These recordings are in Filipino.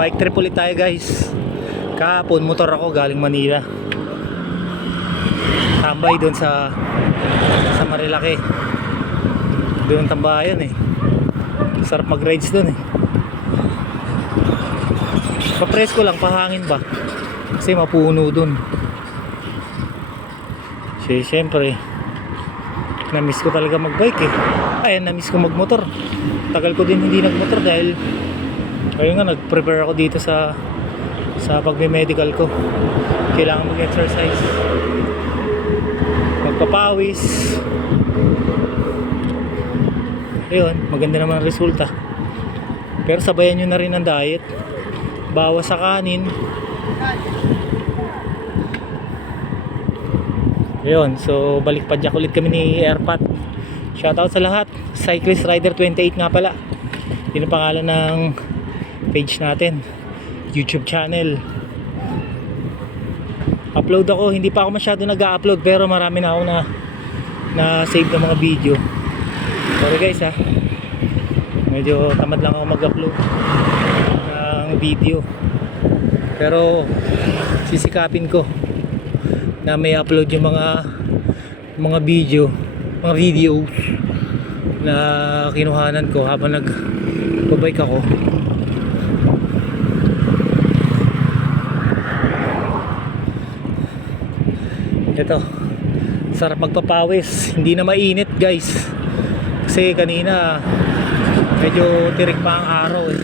Bike trip ulit tayo guys. Kahapon motor ako galing Manila. Tambay doon sa Marilaki. Doon tambayan eh. Sarap mag-rides doon eh. Papresko lang, pahangin ba? Kasi mapuno doon. Siyempre na-miss ko talaga mag-bike eh. Ay, na-miss ko mag-motor. Tagal ko din hindi nag-motor dahil ayun nga, nag-prepare ako dito sa pagme-medical ko. Kailangan mag-exercise, magpapawis. Ayun, maganda naman ang resulta. Pero sabayan nyo na rin ang diet. Bawas sa kanin. Ayun, so balik padyak ulit kami ni Airpat. Shoutout sa lahat. Cyclist Rider 28 nga pala. Yun ang pangalan ng page natin, YouTube channel. Upload ako, hindi pa ako masyado nag-upload pero marami na ako na save ng mga video. Sorry guys ha, medyo tamad lang ako mag-upload ng video, pero sisikapin ko na may upload yung mga video, mga videos na kinuhanan ko habang nagbabike ako. Ito, sarap magpapawis, hindi na mainit guys, kasi kanina medyo tirik pa ang araw eh.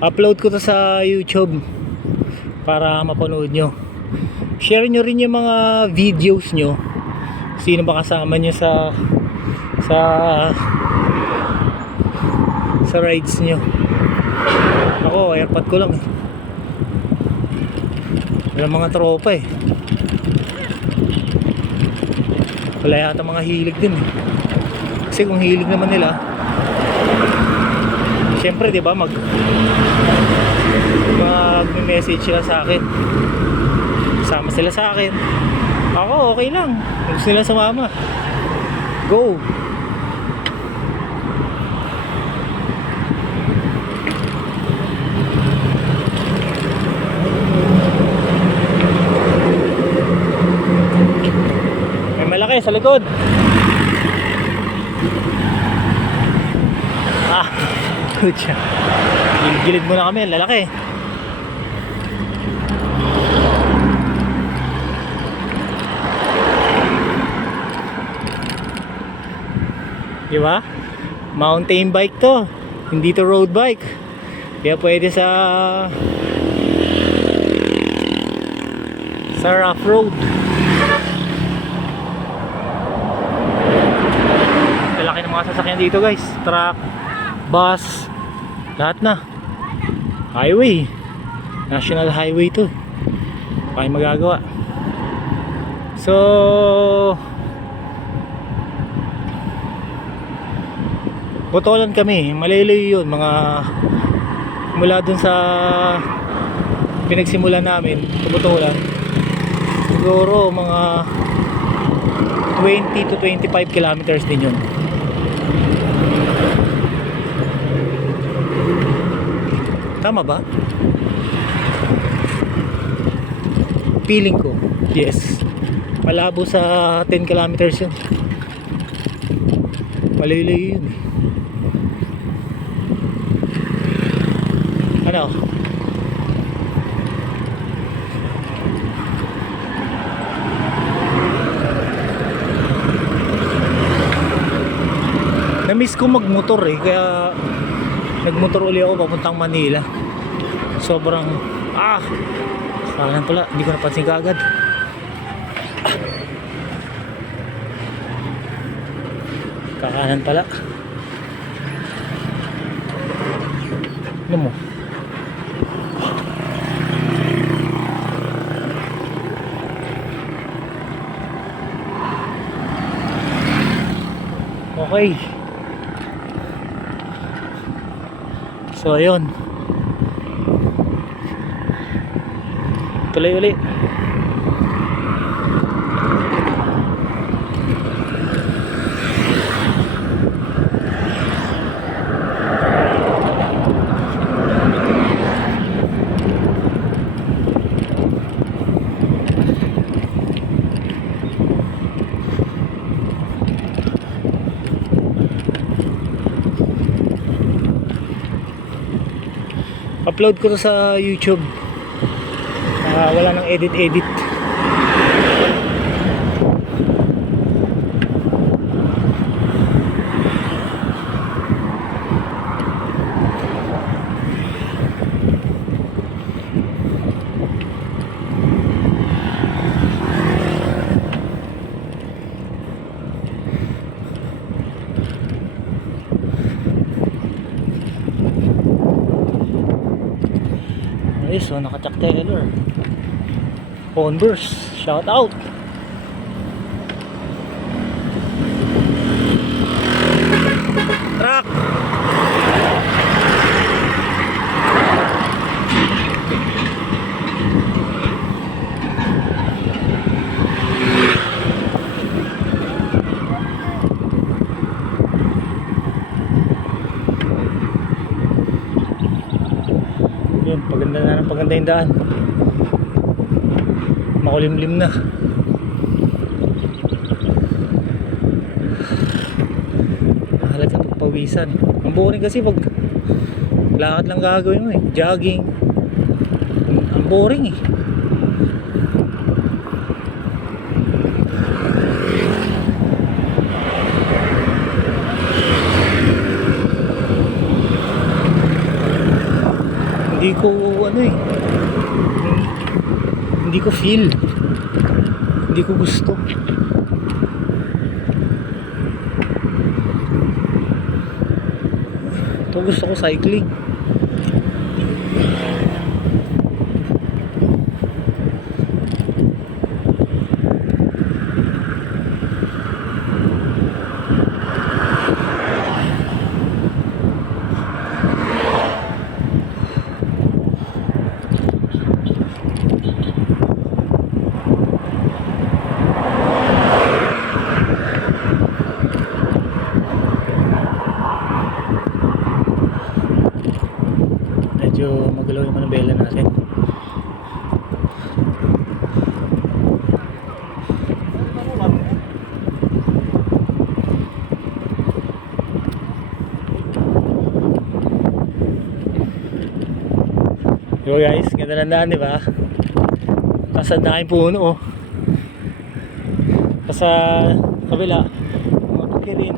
Upload ko to sa YouTube para mapanood nyo. Share nyo rin yung mga videos nyo. Sino ba kasama nyo sa rides nyo. Ako, Airpat ko lang eh. Walang mga tropa eh. Wala yata mga hilig din eh. Kasi kung hilig naman nila, siyempre diba mag-message sila sa akin, sama sila sa akin, ako okay lang, gusto nila sumama, go. May malaki sa likod. Good siya. Gilid muna kami, lalaki. Diba? Mountain bike to, hindi to road bike. Kaya pwede sa rough road. Lalaki ng mga sasakyan dito guys. Truck, bus, lahat na. Highway, national highway to, kaya magagawa. So Botolan kami, malalayo yun, mga mula dun sa pinagsimulan namin sa Botolan, siguro mga 20 to 25 kilometers din yun. Tama ba? Feeling ko, yes. Malabo sa 10 kilometers yun. Malayo yun. Ano? Na-miss ko magmotor eh, kaya nagmotor uli ako papuntang Manila. Sobrang kanan pala, hindi ko napansin kaagad. Kakanan pala. Ano mo? Okay. So ayun, tuloy uli. Upload ko to sa YouTube. Wala nang edit. Ayos, so naka-Chuck Taylor Converse, shout out. Truck. Yun, paganda yung daan. Makulimlim na. Halaga pagpawisan. Ang boring kasi pag lakad lang gagawin mo eh, jogging. Ang boring eh. Hindi ko hindi ko feel, hindi ko gusto. Ito gusto ko cycling. Medyo magalaw yung manubela natin. Yo guys, ganda ng daan, di ba? Kasad na kayong puno oh. Sa kabila, mga tukirin,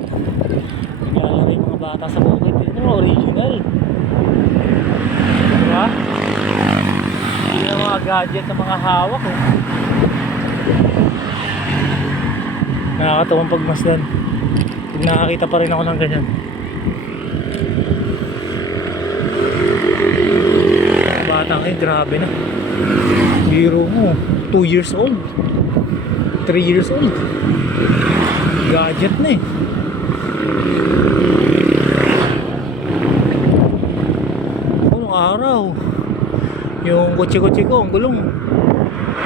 naglalaro yung mga bata sa bukid. Ito mga original, diba? Hindi na mga gadget sa mga hawak oh. Nakakatawang pagmasdan pag nakakita pa rin ako ng ganyan. Bata ngayon, grabe na. Biro mo, 2 years old, 3 years old, gadget na eh. Nung araw yung kotse-kotse ko, ang gulong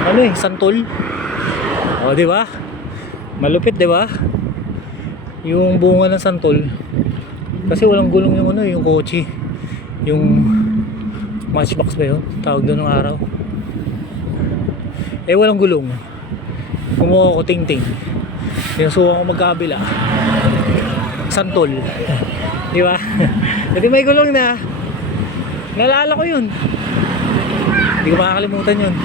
ano eh, santol. O di ba? Malupit, di ba? Yung bunga ng santol. Kasi walang gulong yung ano, yung kotse. Yung matchbox ba yun? Tawag doon ng araw. Eh walang gulong. Kumuha ko ting-ting. Sinusuwa ko magkabila. Santol. Di ba? Kasi may gulong na. Nalala ko yun. Hindi ko makakalimutan yun.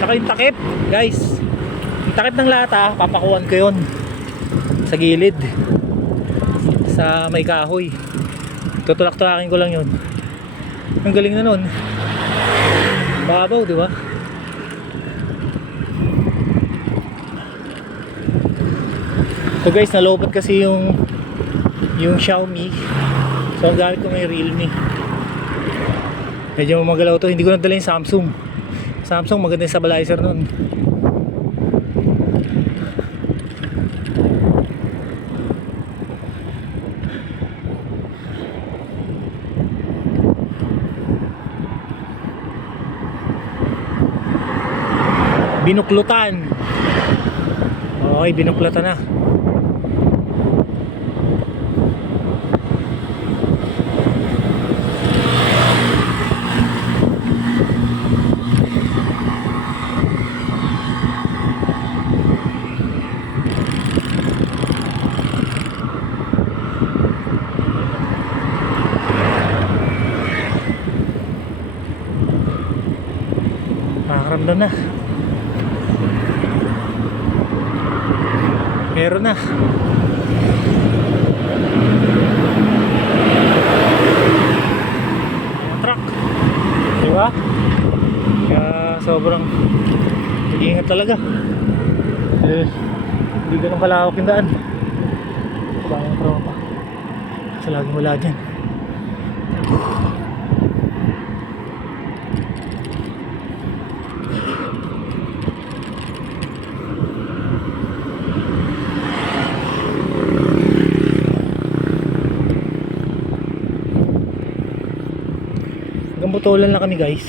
Saka yung takip, guys. Yung takip ng lata, papakuan ko yun sa gilid, sa may kahoy. Tutulak-tulakin ko lang yun. Ang galing na nun. Babaw, di ba? So guys, nalobat kasi yung Xiaomi. So ang gamit ko may Realme. Medyo magalaw to. Hindi ko nadala yung Samsung. Samsung maganda yung stabilizer nun. Binuklutan. Okay, binuklutan na. Nakakaramdam na. Meron na. Truck. Diba? Kaya sobrang mag-iingat talaga. Hindi ganun kalawak yung daan. Bayang tropa. Kasi laging wala dyan. Butolan lang kami guys.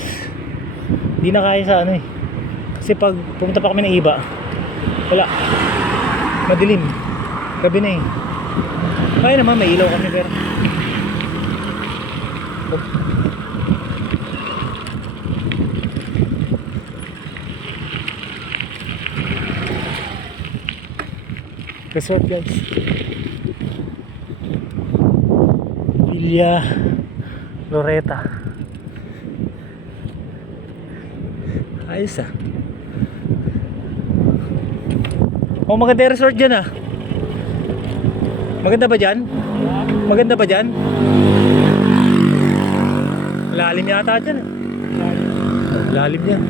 Hindi na kaya sa ano eh. Kasi pag pumunta pa kami ng iba, wala. Madilim. Gabi na eh. Kaya naman may ilaw kami pero resort guys. Villa Loretta. Ayos ah. Oh, maganda yung resort dyan ah. Maganda ba dyan? Maganda ba dyan? Lalim yata dyan ah. Lalim yan.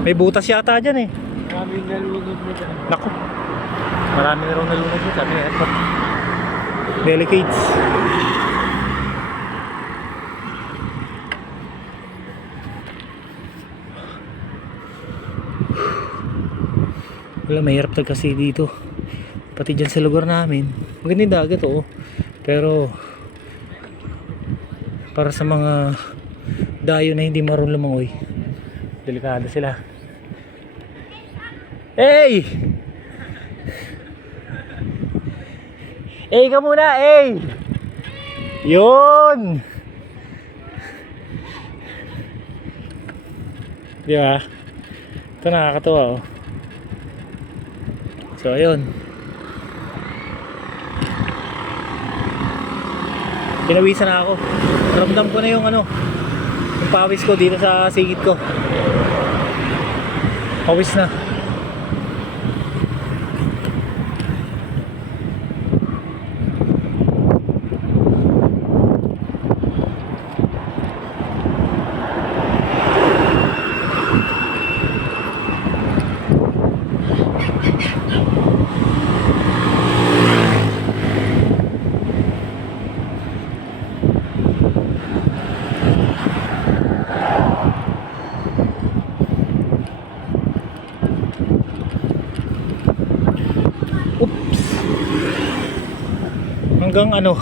May butas yata dyan eh. Maraming nalunod mo dyan. Naku. Marami na rin nalunod dyan. Sabi nga ito. Delicates. Wala, mahirap na kasi dito. Pati dyan sa lugar namin. Maganda yung dagat oo. Pero para sa mga dayo na hindi marunong lumangoy, delikado sila. Hey! Hey ka muna, hey! Yun! Di ba? Ito nakakatuwa oh. So ayun. Pinawisan na ako. Ramdam ko na yung ano, yung pawis ko dito sa sigit ko. Pawis na. Hanggang ano,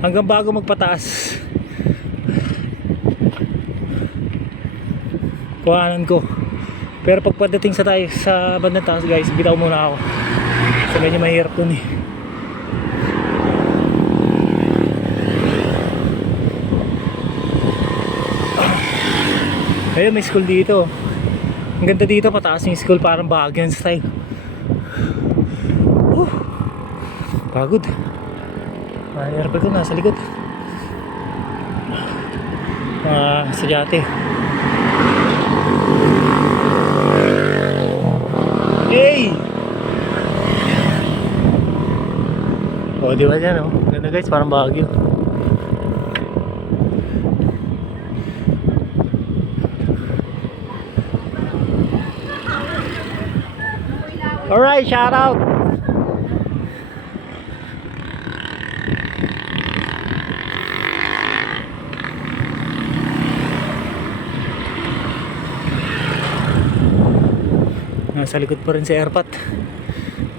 hanggang bago magpataas kuhanan ko. Pero pag pagdating sa tayo sa bandang taas guys, bitaw muna ako. So medyo mahirap dun eh. Ayun, may school dito. Ang ganda dito, pataas yung school, parang Baguio style. Pagod. Airport ko nasa likod. Sadyate. Hey! Oh, di ba dyan oh? Ganda guys, parang Baguio. Alright, shout out! Nasa likod pa rin si Airpat.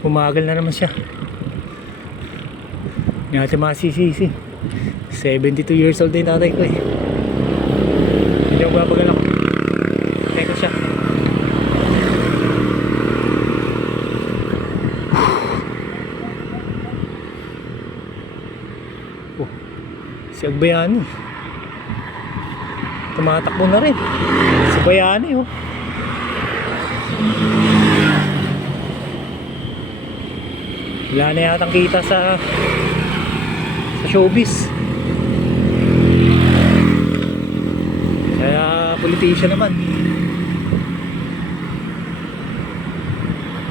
Umagal na naman siya. Hindi natin masisisi. 72 years old din tatay ko eh. Hindi Medyo babagal ako. Teka siya. Oh, si Agbayani. Tumatakbo na rin. Si Bayani oh. Wala na yatang kita sa showbiz. Kaya politician naman.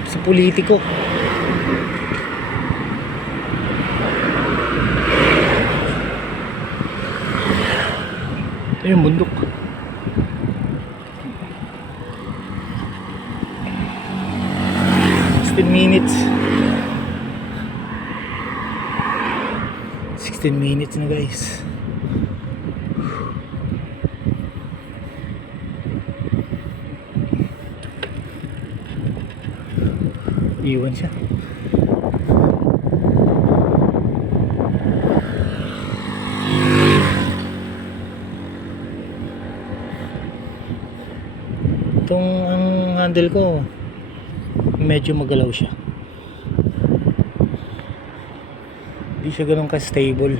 Sa politiko. Ito yung bundok. Minutes 16 minutes na guys. Iwan siya. Itong ang handle ko medyo magalaw siya. Hindi siya ganun ka-stable.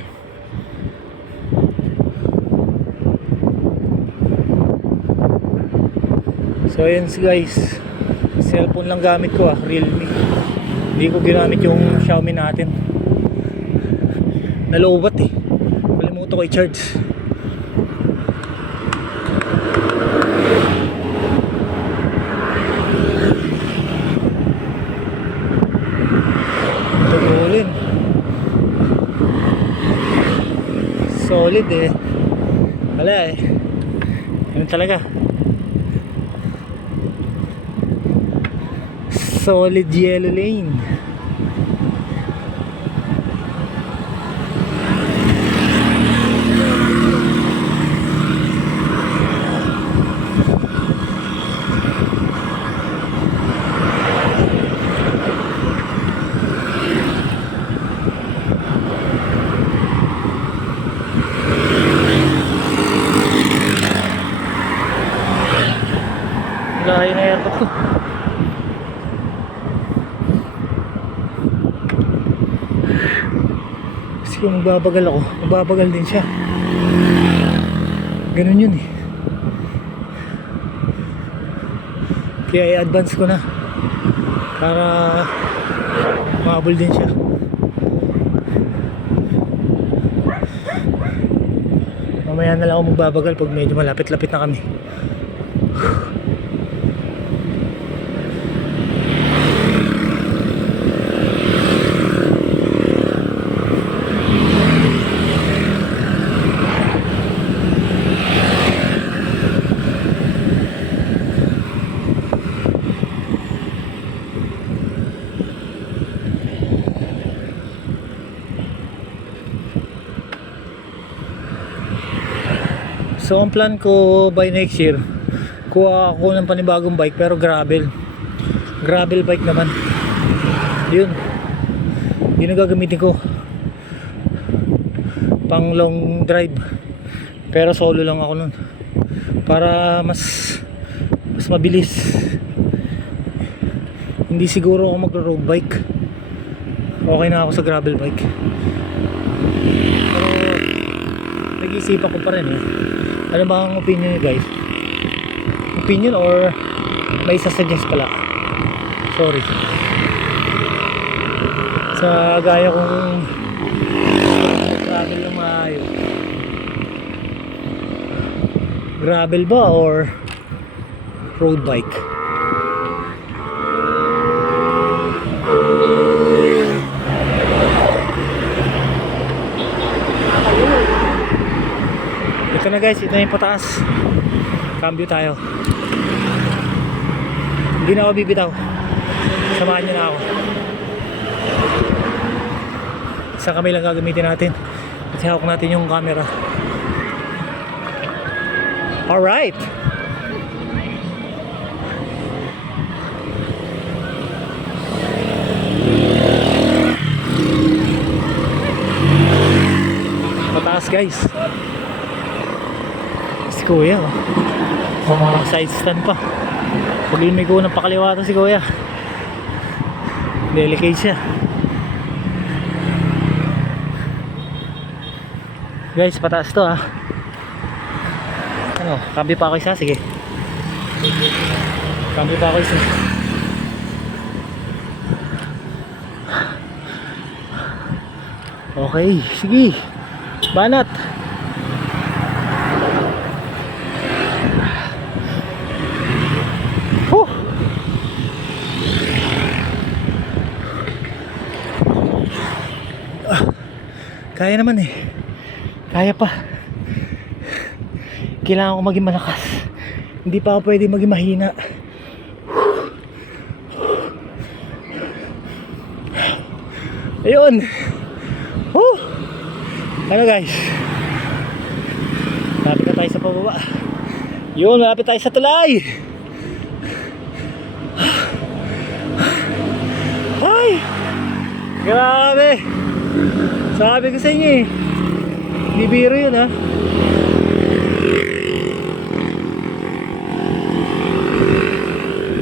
So ayan guys, cellphone lang gamit ko Realme. Hindi ko ginamit yung Xiaomi natin. Nalobat eh. Kalimutan ko i-charge. Solid eh. Wala eh. Yun talaga. Solid yellow lane. Lahay na airport ko. Kasi kung magbabagal ako, magbabagal din siya. Ganun yun eh. Kaya i-advance ko na para mahabol din siya. Mamaya na lang ako magbabagal pag medyo malapit-lapit na kami. So ang plan ko by next year, kuha ako ng panibagong bike pero gravel bike naman. Yun ang gagamitin ko pang long drive, pero solo lang ako nun para mas mabilis. Hindi siguro ako mag-road bike, okay na ako sa gravel bike. Pero nag-iisipan ko pa rin eh. Ano ba ang opinion niyo guys? Opinion or may sasuggest pala? Sorry. Sa gaya kong gravel na maayos. Gravel ba or road bike? Ito na guys, ito na yung pataas. Cambio tayo. Hindi na ako bibitaw. Samahan nyo na ako. Isang kamay lang gagamitin natin. At hawak natin yung camera. Alright! Pataas guys. si kuya oh. Oh, mga side stand pa. Pag lumigo ng pakaliwa to si kuya, delicate siya. Guys, pataas to ah. Ano, kambi pa ako isa, sige. Kambi pa ako isa. Okay, sige. Banat. Huh. Kaya naman eh. Kaya pa. Kailangan ko maging malakas. Hindi pa ako pwede maging mahina. Ayun. Woo! Ano guys? Malapit na tayo sa pababa. Yun, malapit tayo sa tulay. Ay! Grabe! Sabi ko sa inyo eh. Hindi biro yun ha.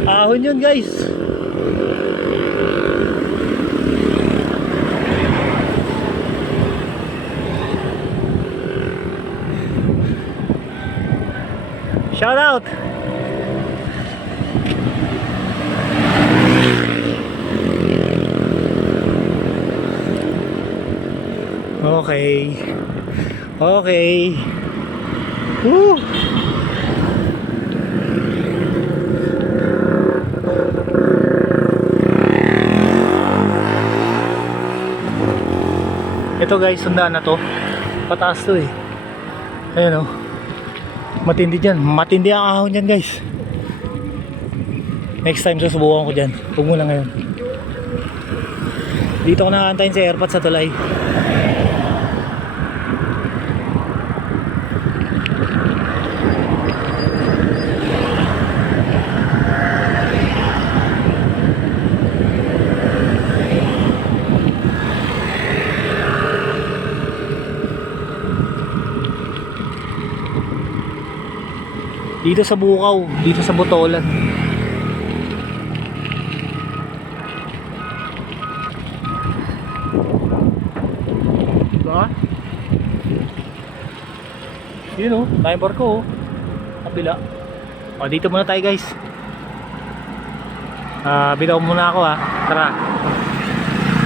Ahon yun guys. Shout out. Okay. Okay. Woo. Ito guys, sundaan na to. Pataas to eh. Ayan oh. Matindi dyan. Matindi ang ahon dyan guys. Next time susubukan ko dyan. Huwag muna ngayon. Dito ko nakaantayin sa airpot sa tulay. Dito sa Bukaw, dito sa Botolan. Diba? Yun oh, tayong barko oh. Kabila. O, dito muna tayo guys. Bitaw muna ako ha. Tara.